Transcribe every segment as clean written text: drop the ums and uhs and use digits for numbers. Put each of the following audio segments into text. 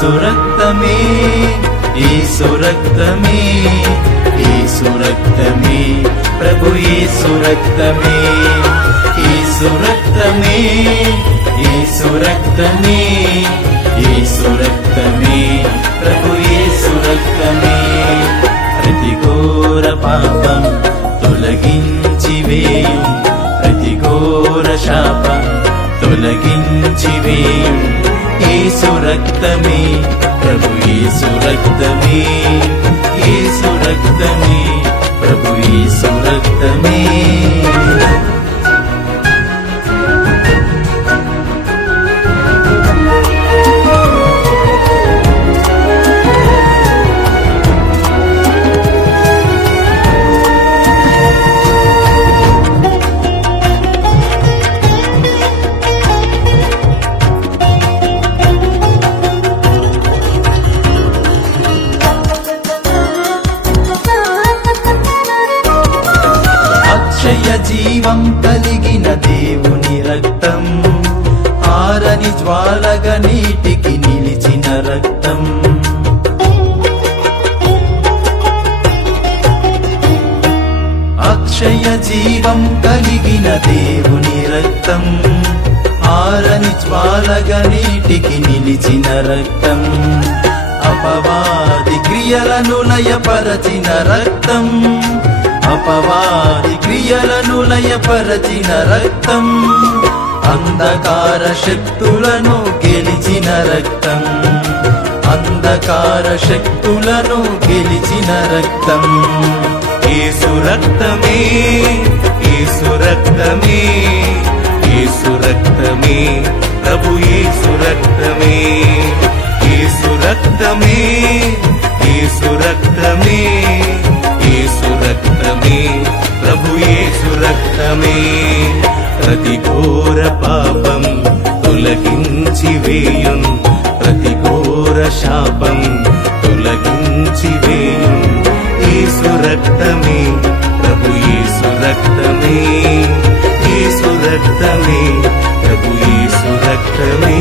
యేసు రక్తమే, యేసు రక్తమే, యేసు రక్తమే, ప్రభు యేసు రక్తమే, యేసు రక్తమే, యేసు రక్తమే, యేసు రక్తమే, ప్రభు యేసు రక్తమే. ప్రతి ఘోర పాపం తొలగించి వేయు, ప్రతి ఘోర శాపం తొలగించి వేయు యేసు రక్తమే, ప్రభు యేసు రక్తమే, యేసు రక్తమే, ప్రభు యేసు రక్తమే. జీవం కలిగిన దేవుని రక్తం, ఆరని జ్వాలగా నీటికి నిలిచిన రక్తం. అక్షయ జీవం కలిగిన దేవుని రక్తం, ఆరని జ్వాలగా నీటికి నిలిచిన రక్తం. అపవాది క్రియలను లయపరచిన రక్తం, అపవాది క్రియలను లయపరచిన రక్తం. అంధకార శక్తులను గెలిచిన రక్తం, అంధకార శక్తులను గెలిచిన రక్తం. యేసు రక్తమే, యేసు రక్తమే, యేసు రక్తమే, ప్రభు యేసు రక్తమే, యేసు రక్తమే, యేసు రక్తమే, యేసు రక్తమే, ప్రభు యేసు రక్తమే. ప్రతి ఘోర పాపం తొలగించి వేయున్, ప్రతి ఘోర శాపం తొలగించి వేయున్ యేసు రక్తమే, ప్రభు యేసు రక్తమే, యేసు రక్తమే, ప్రభు యేసు రక్తమే.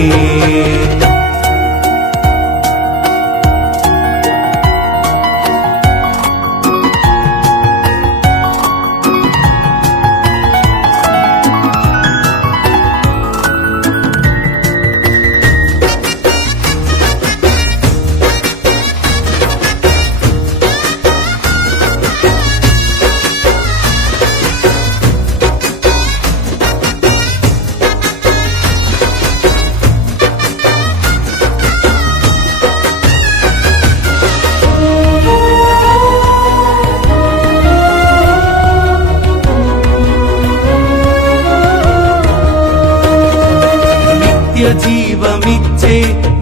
జీవమిచ్చే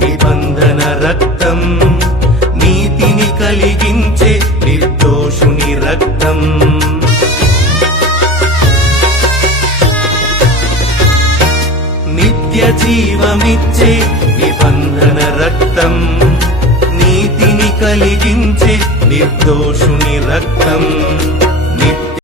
నిబంధన రక్తం, నీతిని కలిగించే నిర్దోషుని రక్తం. నిత్య జీవమిచ్చే నిబంధన రక్తం, నీతిని కలిగించే నిర్దోషుని రక్తం.